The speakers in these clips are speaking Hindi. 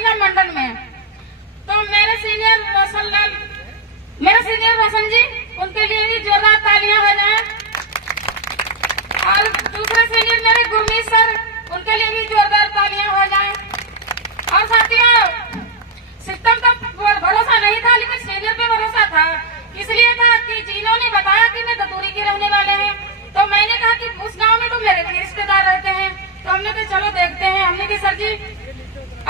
खगड़िया मंडल में। तो मेरे सीनियर रोशन जी, उनके लिए भी जोरदार तालियां हो जाए। और दूसरे सीनियर मेरे गुरमीत सर, उनके लिए भी जोरदार तालियां हो जाए। और साथियों, सिस्टम का भरोसा नहीं था, लेकिन सीनियर पे भरोसा था। इसलिए था कि जिन्होंने बताया कि मैं दतूरी के रहने वाले हैं, तो मैंने कहा कि उस गांव में तो मेरे भी रिश्तेदार रहते हैं, तो हमने कहा चलो देखते हैं। हमने कहा सर जी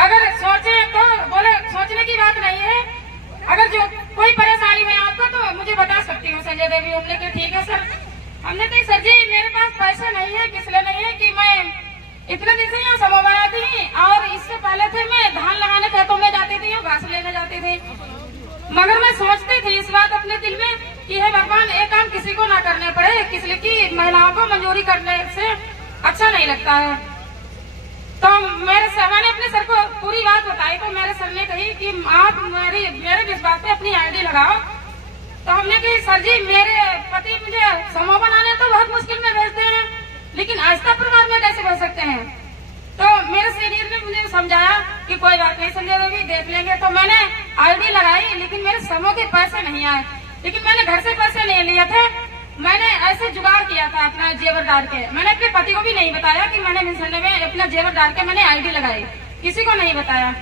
अगर सोचे तो बोले सोचने की बात नहीं है, अगर जो कोई परेशानी है आपको तो मुझे बता सकती हूँ संजय देवी। हमने कहा ठीक है सर। हमने कहा सर जी मेरे पास पैसे नहीं है, किसलिए नहीं है कि मैं इतने दिन से यहाँ समूह बनाती थी, और इससे पहले थे मैं धान लगाने खेतों में जाती थी, घास लेने जाती थी। मगर मैं सोचती थी इस बात अपने दिल में कि हे भगवान, एक काम किसी को ना करने पड़े, इसलिए कि महिलाओं को मंजूरी करने से अच्छा नहीं लगता है। तो मैंने अपने सर को पूरी बात बताई, तो मेरे सर ने कही कि आप मेरे विश्वास पे अपनी आईडी लगाओ। तो हमने कही सर जी मेरे पति मुझे समूह बनाने तो बहुत मुश्किल में भेजते हैं, लेकिन आस्था परिवार में कैसे भेज सकते हैं। तो मेरे सीनियर ने मुझे समझाया कि कोई बात नहीं संजय देवी, देख लेंगे। तो मैंने आईडी लगाई, लेकिन मेरे समूह के पैसे नहीं आए। लेकिन मैंने घर से पैसे नहीं लिए थे, मैंने ऐसे जुगाड़ किया था अपना जेवर डाल के। मैंने अपने पति को भी नहीं बताया कि मैंने मिसने में अपना जेवर डाल के मैंने आईडी लगाई, किसी को नहीं बताया।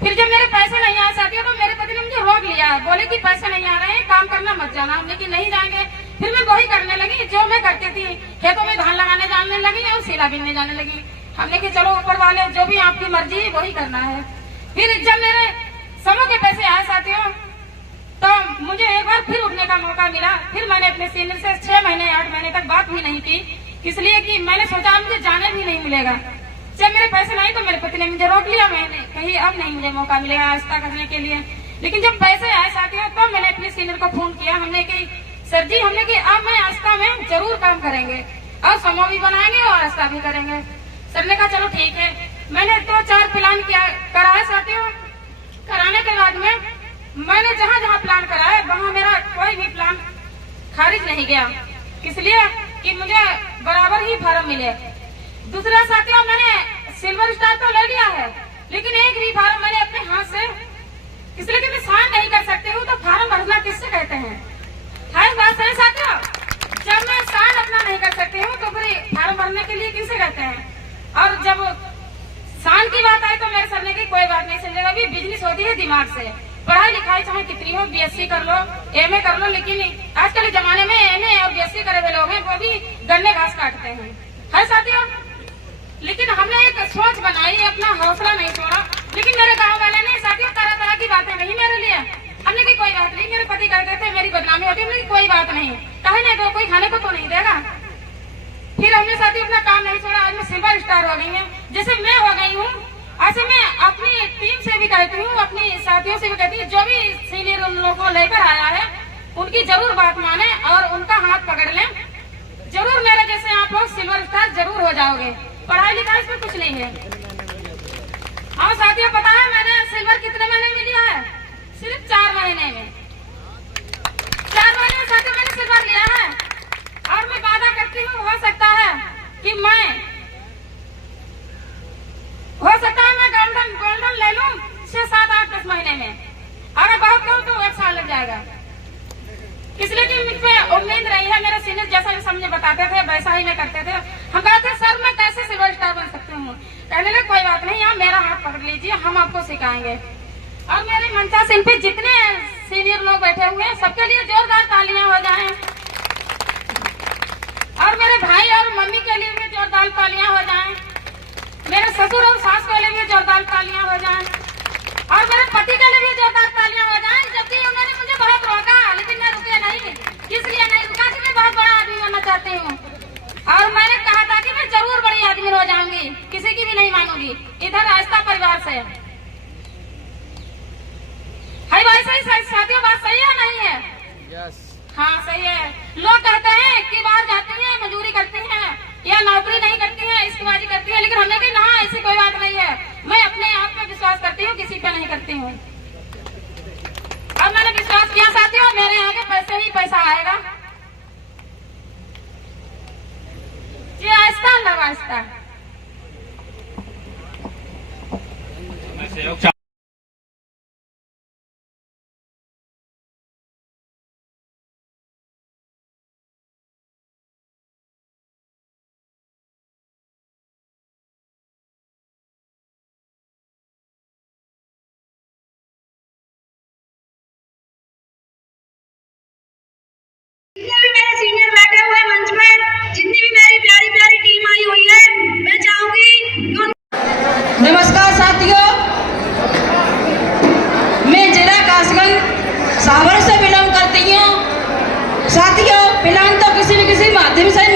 फिर जब मेरे पैसे नहीं आए साथियों, तो मेरे पति ने मुझे रोक लिया, बोले कि पैसे नहीं आ रहे हैं, काम करना मत जाना। हमने कि नहीं जाएंगे। फिर मैं वही करने लगी जो मैं करती थी, खेतों में धान लगाने जाने लगी और सीला बीनने जाने लगी। हमने कि चलो ऊपर वाले जो भी आपकी मर्जी है वही करना है। फिर जब मेरे समूह के पैसे आए साथियों, तो मुझे एक बार फिर उठने का मौका मिला। फिर मैंने अपने सीनियर से 6 महीने 8 महीने तक बात भी नहीं की, इसलिए कि मैंने सोचा मुझे जाने भी नहीं मिलेगा। जब मेरे पैसे नहीं तो मेरे पति ने मुझे रोक लिया। मैंने कही अब नहीं मुझे मौका मिलेगा आस्था करने के लिए। लेकिन जब पैसे आए साथियों, तो मैंने अपने सीनियर को फोन किया। हमने कही सर जी, हमने कि अब मैं आस्था में जरूर काम करेंगे और समूह भी बनाएंगे और आस्था भी करेंगे। सर ने कहा चलो ठीक है। मैंने 2-4 प्लान कराया साथियों। कराने के बाद में मैंने जहाँ जहाँ प्लान कराया, वहाँ मेरा कोई भी प्लान खारिज नहीं गया, इसलिए कि मुझे बराबर ही फार्म मिले। दूसरा साथियों, मैंने सिल्वर स्टार तो ले लिया है, लेकिन एक भी फार्म मैंने अपने हाथ से, इसलिए कि मैं साइन नहीं कर सकती हूँ, तो फार्म भरना किससे कहते हैं? है बात सही साथियों? जब मैं साइन अपना नहीं कर सकती हूँ, तो फिर फार्म भरने के लिए किसे कहते हैं? और जब साइन की बात आई तो मेरे सर ने की कोई बात नहीं समझेगा, अभी बिजनेस होती है दिमाग से। पढ़ाई लिखाई चाहे कितनी हो, बीएससी कर लो, एमए कर लो, लेकिन आजकल के जमाने में एमए और बीएससी करे हुए लोग हैं, वो भी गन्ने घास काटते हैं। है साथियों? लेकिन हमने एक सोच बनाई, अपना हौसला नहीं छोड़ा। लेकिन मेरे गाँव वाले ने साथियों तरह तरह की बातें कही मेरे लिए। हमने की कोई बात नहीं, मेरे पति कहते थे मेरी बदनामी होती है, कोई बात नहीं, कहे नहीं तो कोई खाने को तो नहीं देगा। फिर हमने साथियों अपना काम नहीं छोड़ा। आज मैं सिल्वर स्टार हो गई है, जैसे मैं हो गई हूँ, ऐसे मैं अपनी टीम से भी कहती हूँ, अपनी साथियों से भी कहती हूँ, जो भी सीनियर उन लोगों को लेकर आया है उनकी जरूर बात माने और उनका हाथ पकड़ लें। जरूर मेरे जैसे आप लोग सिल्वर स्टार जरूर हो जाओगे। पढ़ाई लिखाई इसमें कुछ नहीं है। हाँ साथियों, पता है मैंने सिल्वर कितने महीने में लिया है? सिर्फ 4 महीने में। 4 महीने में साथियों मैंने सिल्वर लिया है। और मैं वादा करती हूँ, हो सकता है मैं गोल्डन ले लूं 6, 7, 8, 10 महीने में। अगर बहुत कहूँ तो 1 साल लग जाएगा। इसलिए कि मुझ पे उम्मीद रही है। मेरे सीनियर जैसा भी समझे बताते थे वैसा ही मैं करते थे। हम कहते सर मैं कैसे सिल्वर स्टार बन सकती हूँ? कहने लगे कोई बात नहीं, आप मेरा हाथ पकड़ लीजिए, हम आपको सिखाएंगे। और मेरे मंचासन पे जितने सीनियर लोग बैठे हुए हैं सबके लिए जोरदार तालियां हो जाएं। और मेरे भाई और मम्मी के लिए भी जोरदार तालियां हो जाएं। मेरे ससुर और सास के लिए भी जोरदार तालियां हो जाएं। और मेरे पति के लिए भी जोरदार तालियां हो जाएं। जबकि उन्होंने मुझे बहुत रोका, लेकिन मैं रुके नहीं। इसलिए नहीं रुका कि मैं बहुत बड़ा आदमी बनना चाहती हूँ। और मैंने कहा था कि मैं जरूर बड़ी आदमी हो जाऊंगी, किसी की भी नहीं मानूंगी। इधर आस्था परिवार से है भाई। सही साथियों, बात सही है नहीं है? यस। हाँ सही है। लोग कहते हैं कि बाहर जाती हैं, मजदूरी करती हैं या नौकरी नहीं करती है, इसकीबाजी करती है, लेकिन हमने कहा ना, ऐसी कोई बात नहीं है। मैं अपने आप पे विश्वास करती हूँ, किसी पे नहीं करती हूँ। अब मैंने विश्वास किया साथियों, मेरे आगे पैसे ही पैसा आएगा। ये आस्था अल्लाह वास्ता। सावर से बिलोंग करती हूँ। साथियों, बिलोंग तो किसी न किसी माध्यम से